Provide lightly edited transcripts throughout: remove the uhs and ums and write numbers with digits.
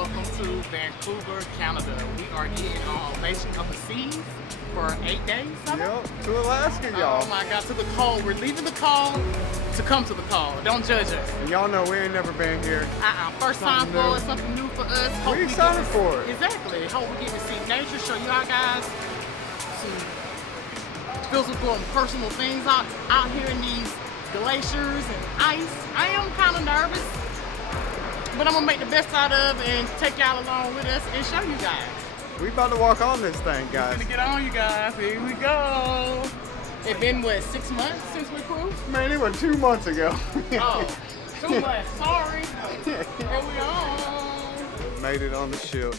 welcome to Vancouver, Canada. We are getting on Ovation of the Seas for 8 days. Yep, to Alaska, y'all. Oh my God, to the cold. We're leaving the cold to come to the cold. Don't judge us. And y'all know we ain't never been here. First time for us, something new for us. Hope We excited for it. Exactly. Hope we get to see nature, show y'all guys some physical and personal things out here in these glaciers and ice. I am kind of nervous, but I'm gonna make the best out of and take y'all along with us and show you guys. We about to walk on this thing, We're guys. gonna get on, you guys. Here we go. It's been, what, 6 months since we cruised? Man, it was 2 months ago. Oh, 2 months. Sorry. Here we are. Made it on the ship.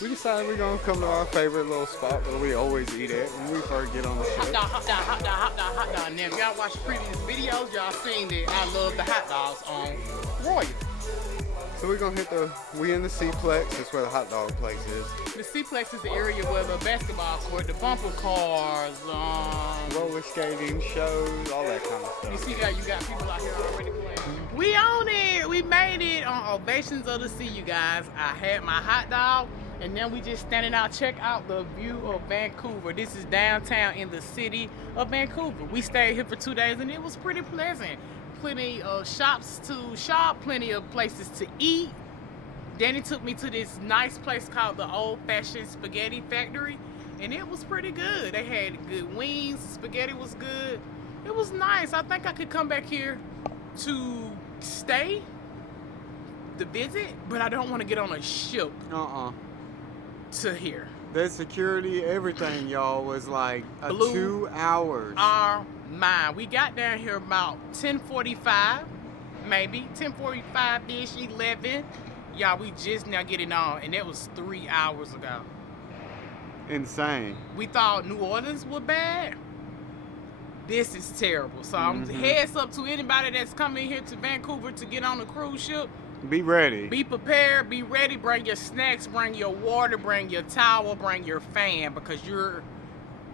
We decided we're gonna come to our favorite little spot that we always eat at when we first get on the Hot ship. dog, hot dog, hot dog, hot dog, hot dog. Now, if y'all watch previous videos, y'all seen that I love the hot dogs on Royal. So we're gonna hit we in the C-Plex, that's where the hot dog place is. The C-Plex is the area where the basketball court, the bumper cars, Roller skating, shows, all that kind of you stuff. see that you got people out here already playing. We on it. We made it on Ovations of the Sea, you guys. I had my hot dog, and then we just standing out. Check out the view of Vancouver. This is downtown in the city of Vancouver. We stayed here for 2 days, and it was pretty pleasant. Plenty of shops to shop, plenty of places to eat. Danny took me to this nice place called the Old-Fashioned Spaghetti Factory, and it was pretty good. They had good wings, spaghetti was good. It was nice. I think I could come back here to stay, to visit, but I don't want to get on a ship to here. The security, everything, y'all, was like Blew 2 hours. Our mind. We got down here about 10:45, maybe 10:45-ish, 11. Y'all, we just now getting on, and that was 3 hours ago. Insane. We thought New Orleans was bad. This is terrible. So I'm heads up to anybody that's coming here to Vancouver to get on a cruise ship. Be ready. Be prepared, be ready, bring your snacks, bring your water, bring your towel, bring your fan, because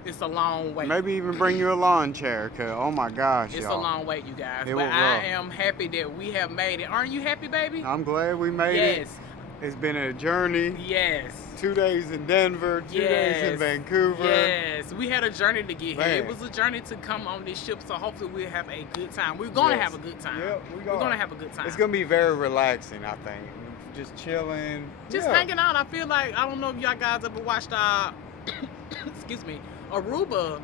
it's a long wait. Maybe even bring you a lawn chair, cause oh my gosh, It's y'all. a long wait, you guys. It But was I rough. am happy that we have made it. Aren't you happy, baby? I'm glad we made it. Yes. It's been a journey. Yes. 2 days in Denver, 2 days in Yes. Vancouver. Yes. We had a journey to get here. Man. It was a journey to come on this ship, so hopefully we'll have a good time. We're going to Yes. have a good time. Yep, We're going to have a good time. It's gonna be very relaxing, I think. Just chilling. Just hanging out. I feel like, I don't know if y'all guys ever watched our, excuse me, Aruba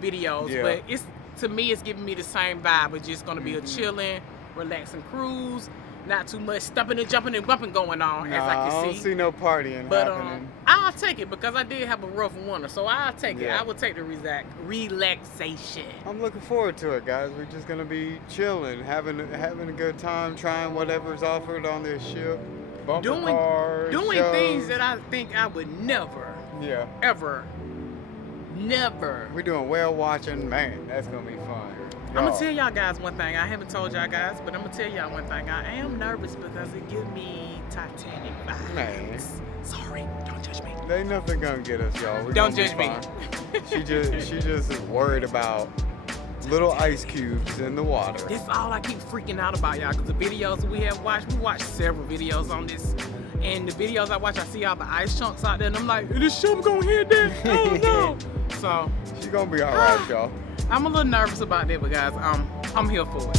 videos, Yeah. but to me, it's giving me the same vibe. It's just going to be a chilling, relaxing cruise. Not too much stumping and jumping and bumping going on, as I I can don't see. see no partying But happening. I'll take it because I did have a rough winter, so I'll take it. Yeah. I will take the relaxation. I'm looking forward to it, guys. We're just gonna be chilling, having a good time, trying whatever's offered on this ship. Bumper cars, Doing shows. things that I think I would never, Yeah. ever, never. We're doing whale watching. Man, that's gonna be fun. I'm gonna tell y'all guys one thing. I haven't told y'all guys, but I'm gonna tell y'all one thing. I am nervous because it gives me Titanic vibes. Man. Sorry, don't judge me. There ain't nothing gonna get us, y'all. We're Don't gonna be judge me. fine. She just is worried about little ice cubes in the water. That's all I keep freaking out about, y'all, because the videos we have watched, we watched several videos on this, and the videos I watch, I see all the ice chunks out there, and I'm like, is this ship gonna hit that? Oh no! So She's gonna be alright, y'all. I'm a little nervous about that, but guys, I'm here for it.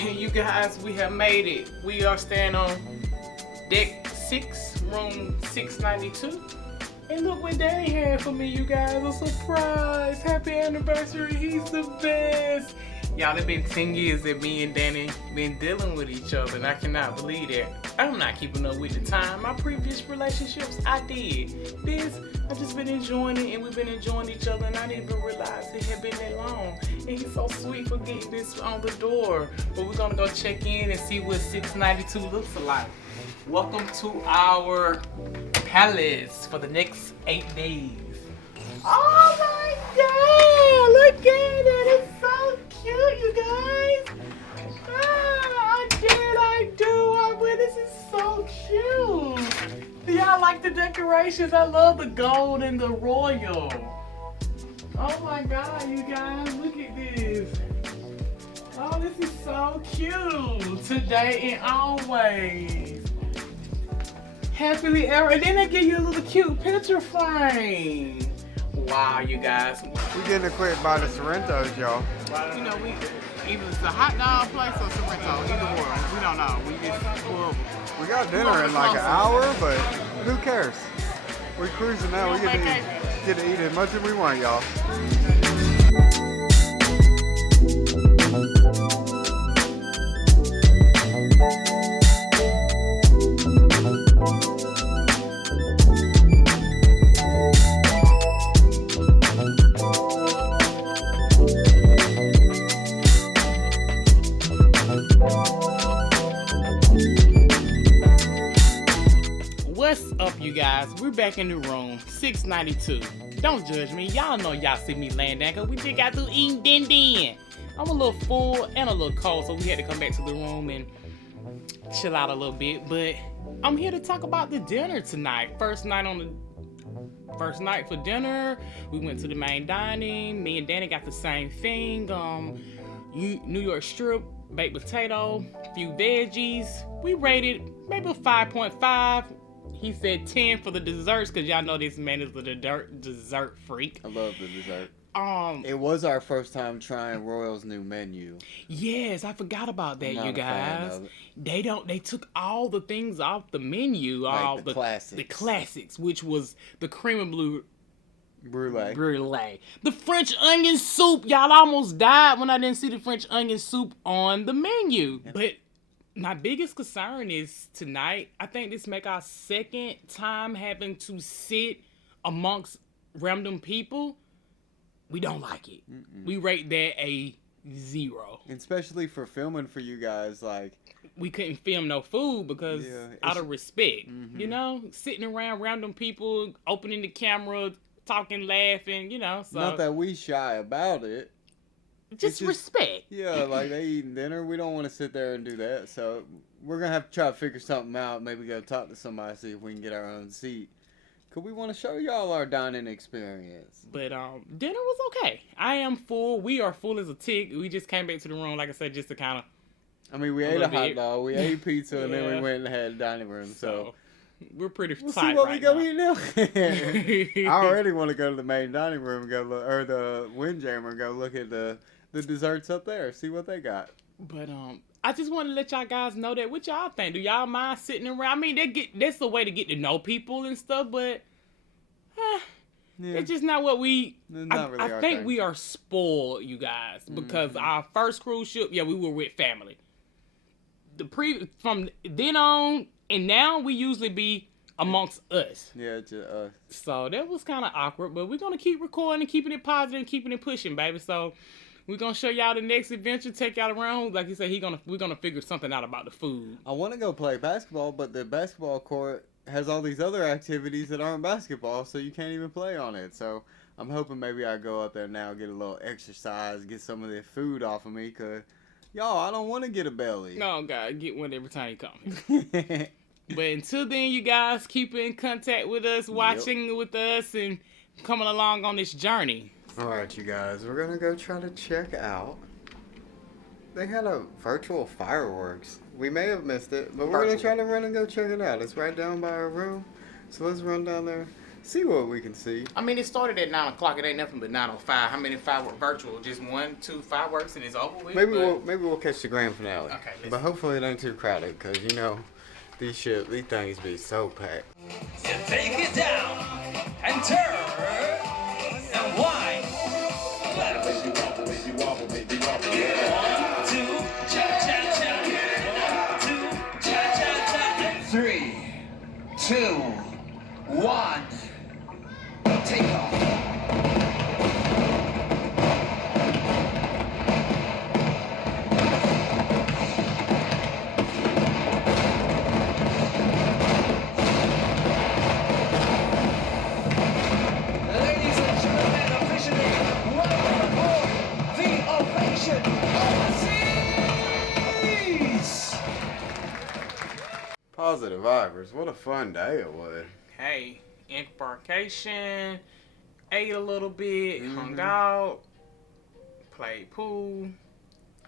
And you guys, we have made it. We are staying on deck 6, room 692. And look what Danny had for me, you guys. A surprise. Happy anniversary. He's the best. Y'all, it's been 10 years that me and Danny been dealing with each other, and I cannot believe that. I'm not keeping up with the time. My previous relationships, I did. This, I've just been enjoying it, and we've been enjoying each other, and I didn't even realize it had been that long. And he's so sweet for getting this on the door. But we're gonna go check in and see what 692 looks like. Welcome to our palace for the next 8 days. Oh my God! Look at it! It's so cute, you guys! Ah, I did, I do! This is so cute! Do y'all like like the decorations. I love the gold and the royal. Oh my God, you guys, look at this. Oh, this is so cute. Today and always. Happily ever. And then they give you a little cute picture frame. Wow, you guys. We're getting equipped by the Sorrentos, y'all. You know, either it's a hot dog place or Sorrento. Either one. We don't know. We got dinner in like an hour, but who cares? We're cruising now. We get to eat as much as we want, y'all. What's up, you guys? We're back in the room, 692. Don't judge me. Y'all know y'all see me laying down because we just got through eating din. I'm a little full and a little cold, so we had to come back to the room and chill out a little bit. But I'm here to talk about the dinner tonight. First night for dinner, we went to the main dining. Me and Danny got the same thing. New York strip, baked potato, a few veggies. We rated maybe a 5.5. He said 10 for the desserts because y'all know this man is a dessert freak. I love the dessert. It was our first time trying Royal's new menu. Yes, I forgot about that, you guys. They took all the things off the menu, like all the classics. The classics, which was the cream of brulee. The French onion soup, y'all almost died when I didn't see the French onion soup on the menu. Yeah. But my biggest concern is tonight, I think this make our second time having to sit amongst random people. We don't like it. Mm-mm. We rate that a 0. Especially for filming for you guys, like we couldn't film no food because out of respect, you know, sitting around random people, opening the camera, talking, laughing, you know. So not that we shy about it. Just respect. Yeah, like they eating dinner. We don't want to sit there and do that. So we're going to have to try to figure something out. Maybe go talk to somebody, see if we can get our own seat. Because we want to show y'all our dining experience. But dinner was okay. I am full. We are full as a tick. We just came back to the room, like I said, just to kind of... I mean, we ate a hot dog. We ate pizza, and then we went and had a dining room. So we're pretty tight see what right we go now. Eat now. I already want to go to the main dining room and go look, or the Windjammer and go look at the desserts up there, see what they got. But I just want to let y'all guys know that what y'all think. Do y'all mind sitting around? I mean, that's the way to get to know people and stuff, but it's just not what we. I think we are spoiled, you guys, because our first cruise ship, we were with family. From then on and now, we usually be amongst us. Yeah, just us. So that was kind of awkward, but we're gonna keep recording and keeping it positive and keeping it pushing, baby. So we're gonna show y'all the next adventure, take y'all around. Like you said, we're gonna figure something out about the food. I want to go play basketball, but the basketball court has all these other activities that aren't basketball, so you can't even play on it. So I'm hoping maybe I go up there now, get a little exercise, get some of the food off of me, cause y'all, I don't want to get a belly. No, God, get one every time you come. But until then, you guys keep in contact with us, watching with us, and coming along on this journey. All right, you guys, we're gonna go try to check out. They had a virtual fireworks. We may have missed it, but we're gonna try to run and go check it out. It's right down by our room, so let's run down there, see what we can see. I mean, it started at 9 o'clock. It ain't nothing but 9:05. How many fireworks virtual? Just 1, 2 fireworks, and it's over with. Maybe we'll catch the grand finale. Okay, but hopefully it ain't too crowded, cause you know these things be so packed. You take it down and turn and wind. Left. 1, 2, cha-cha-cha. 1, 2, cha-cha-cha. 3, 2, 1. Take off. Ladies and gentlemen, officially, welcome aboard the Ovation overseas. Positive vibers. What a fun day it was. hey, Embarkation, ate a little bit, hung Mhm. out, played pool.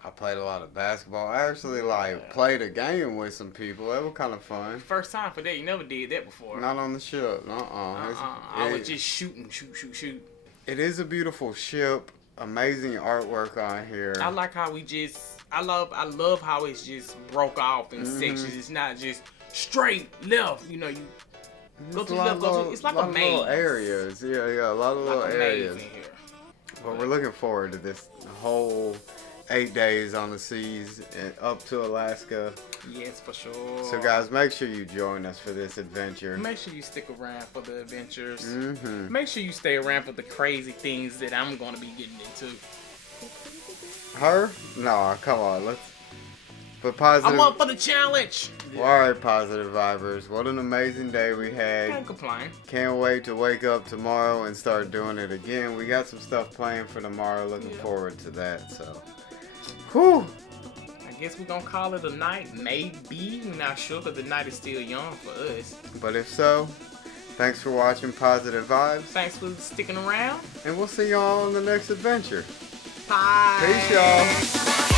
I played a lot of basketball. I actually played a game with some people. It was kind of fun. First time for that. You never did that before. Not on the ship. I was just shooting, shoot. It is a beautiful ship. Amazing artwork on here. I like how we just. I love how it's just broke off in Mhm. sections. It's not just straight left. You know, you go Just to a the lot left, of go to. little- It's like lot a of maze. little areas. Yeah, a lot of little Like a maze areas. in here. Well, we're looking forward to this whole 8 days on the seas and up to Alaska. Yes, for sure. So, guys, make sure you join us for this adventure. Make sure you stick around for the adventures. Mm-hmm. Make sure you stay around for the crazy things that I'm going to be getting into. Her? No, come on. Let's. But positive. I'm up for the challenge. Well, all right, positive vibers. What an amazing day we had. Can't complain. Can't wait to wake up tomorrow and start doing it again. We got some stuff planned for tomorrow. Looking forward to that. So, whew. I guess we're going to call it a night. Maybe. We're not sure because the night is still young for us. But if so, thanks for watching Positive Vibes. Thanks for sticking around. And we'll see y'all on the next adventure. Bye. Peace, y'all.